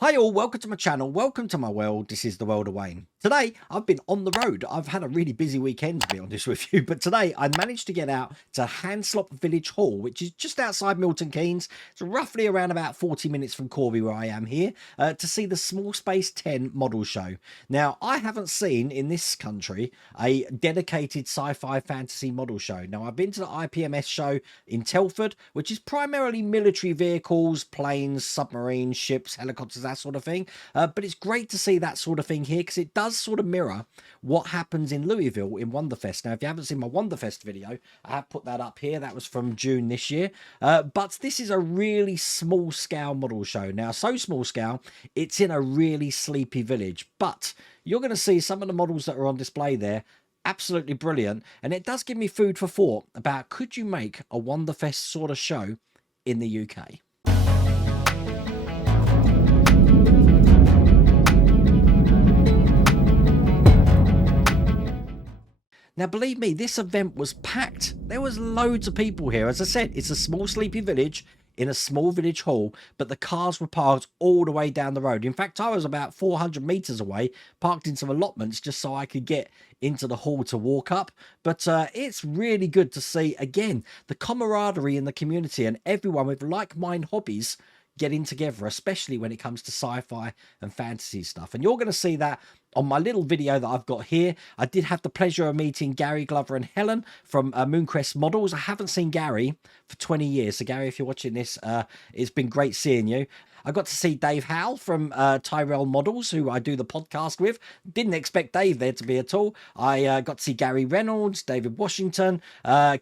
Hi all, welcome to my channel, welcome to my world. This is the world of Wayne. Today I've been on the road. I've had a really busy weekend, to be honest with you, but today I managed to get out to Hanslope Village Hall, which is just outside Milton Keynes. It's roughly around about 40 minutes from Corby where I am here, to see the Smallspace 10 model show. Now, I haven't seen in this country a dedicated sci-fi fantasy model show. Now, I've been to the IPMS show in Telford, which is primarily military vehicles, planes, submarines, ships, helicopters, that sort of thing. But it's great to see that sort of thing here because it does sort of mirror what happens in Louisville in Wonderfest. Now, if you haven't seen my Wonderfest video, I have put that up here. That was from June this year. But this is a really small scale model show. Now, so small scale, it's in a really sleepy village. But you're going to see some of the models that are on display there. Absolutely brilliant. And it does give me food for thought about could you make a Wonderfest sort of show in the UK? Now, believe me, this event was packed. There was loads of people here. As I said, it's a small sleepy village in a small village hall, but the cars were parked all the way down the road. In fact, I was about 400 meters away, parked in some allotments just so I could get into the hall to walk up. But it's really good to see, again, the camaraderie in the community and everyone with like-minded hobbies getting together, especially when it comes to sci-fi and fantasy stuff. And you're going to see that on my little video that I've got here. I did have the pleasure of meeting Gary, Glover and Helen from Mooncrest Models. I haven't seen Gary for 20 years. So Gary, if you're watching this, it's been great seeing you. I got to see Dave Howell from Tyrell Models, who I do the podcast with. Didn't expect Dave there to be at all. I got to see Gary Reynolds, David Washington,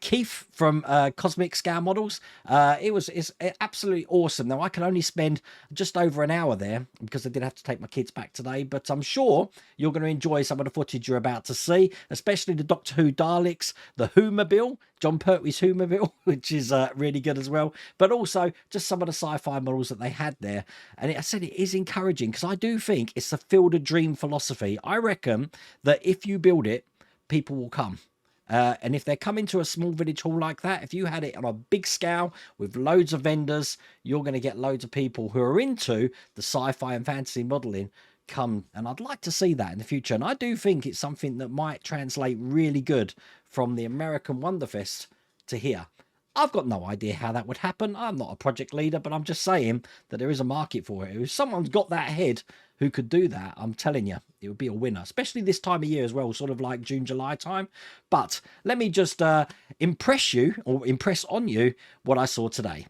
Keith from Cozmic Scale Models. It's absolutely awesome. Now, I can only spend just over an hour there because I did have to take my kids back today, but I'm sure you're going to enjoy some of the footage you're about to see, especially the Doctor Who Daleks, the Whomobile, John Pertwee's Whomobile, which is really good as well, but also just some of the sci-fi models that they had there. And I said it is encouraging because I do think it's the field of dream philosophy. I reckon that if you build it, people will come. And if they're coming to a small village hall like that, if you had it on a big scale with loads of vendors, you're going to get loads of people who are into the sci-fi and fantasy modeling come. And I'd like to see that in the future. And I do think it's something that might translate really good from the American Wonderfest to here. I've got no idea how that would happen. I'm not a project leader, but I'm just saying that there is a market for it. If someone's got that head who could do that, I'm telling you, it would be a winner, especially this time of year as well, sort of like June, July time. But let me just impress you or impress on you what I saw today.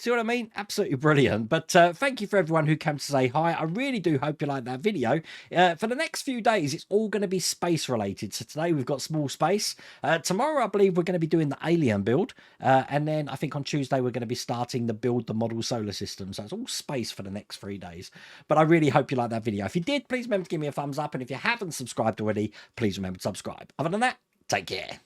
See what I mean? Absolutely brilliant. But thank you for everyone who came to say hi. I really do hope you like that video. For the next few days, it's all going to be space related. So today we've got Smallspace. Tomorrow, I believe we're going to be doing the alien build. And then I think on Tuesday, we're going to be starting the build the model solar system. So it's all space for the next 3 days. But I really hope you like that video. If you did, please remember to give me a thumbs up. And if you haven't subscribed already, please remember to subscribe. Other than that, take care.